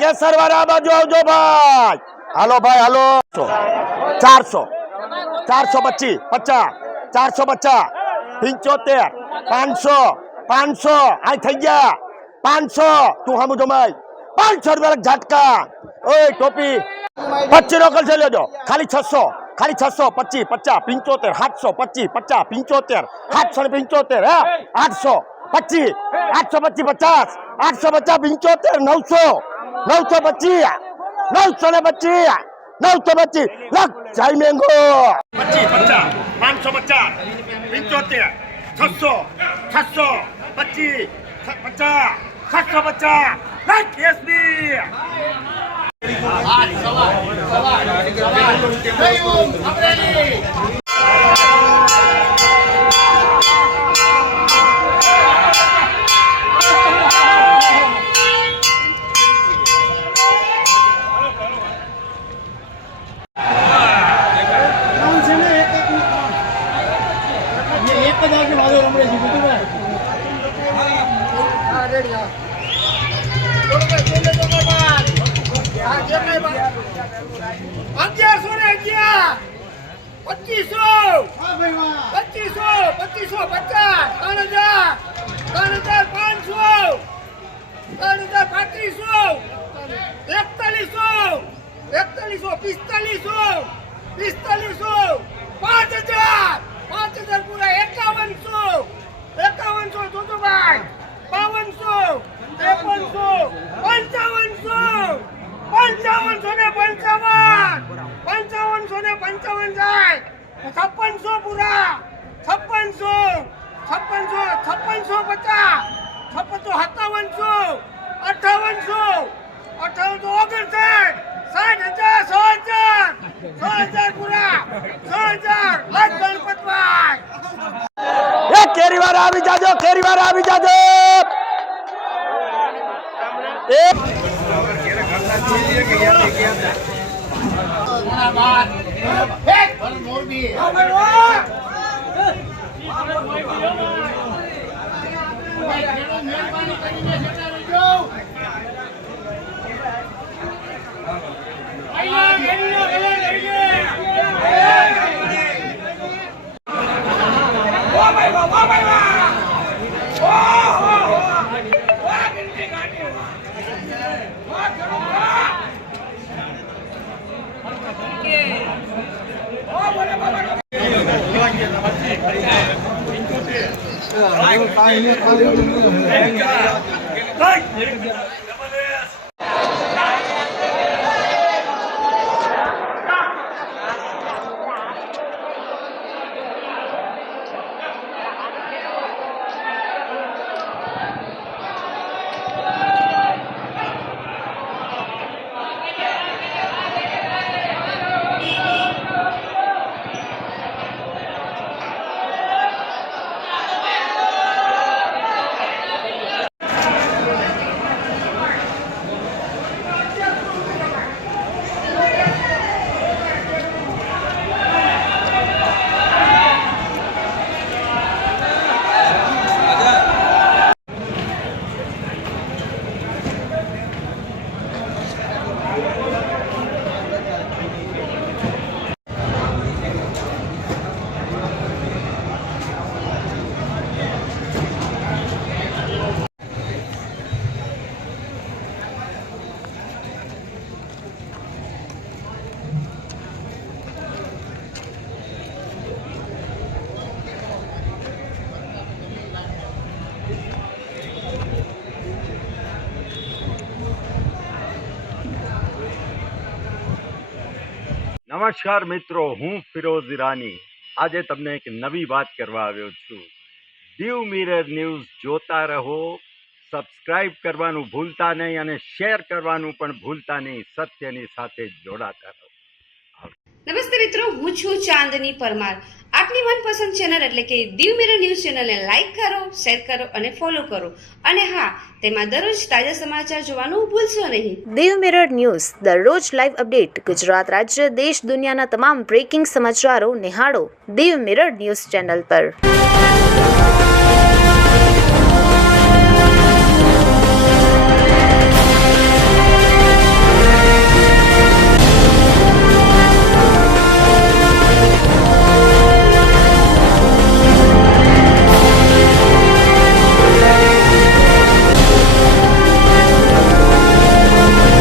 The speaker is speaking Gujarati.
કેસર વાળા બાજુ આવજો ભાઈ. હાલો ભાઈ હાલો. 400 425 50 450 75 500 500 આ થઈ ગયા 500. તું સામું જમાય 500 રૂપિયા ઝટકા. ઓય ટોપી 25 નો કલસે લેજો. ખાલી 600 ખાલી 600 25 50 75 725 50 75 775 હે 800 25 825 50 850 75 900 925 925 લખ જાય મેંગો 25 50 550 75 600 600 25 750 લખ એસબી. કેરીવાર આવી જાજો, કેરીવાર આવી જાજો. નમસ્કાર મિત્રો, હું ફિરોઝ ઈરાની આજે તમને એક નવી વાત કરવા આવ્યો છું. દીવ મિરર ન્યૂઝ જોતા રહો, સબસ્ક્રાઇબ કરવાનું ભૂલતા નહીં અને શેર કરવાનું પણ ભૂલતા નહીં. સત્યની સાથે જોડાતા રહો. નમસ્તે મિત્રો, હું છું ચાંદની પરમાર. આપની મનપસંદ ચેનલ એટલે કે દીવ મિરર ન્યૂઝ ચેનલને લાઈક કરો, શેર કરો અને ફોલો કરો. અને હા, તેમાં દરરોજ તાજા સમાચાર જોવાનું ભૂલશો નહીં. દીવ મિરર ન્યૂઝ દરરોજ લાઈવ અપડેટ. ગુજરાત રાજ્ય, દેશ, દુનિયાના તમામ બ્રેકિંગ સમાચારો નિહાળો દીવ મિરર ન્યૂઝ ચેનલ પર.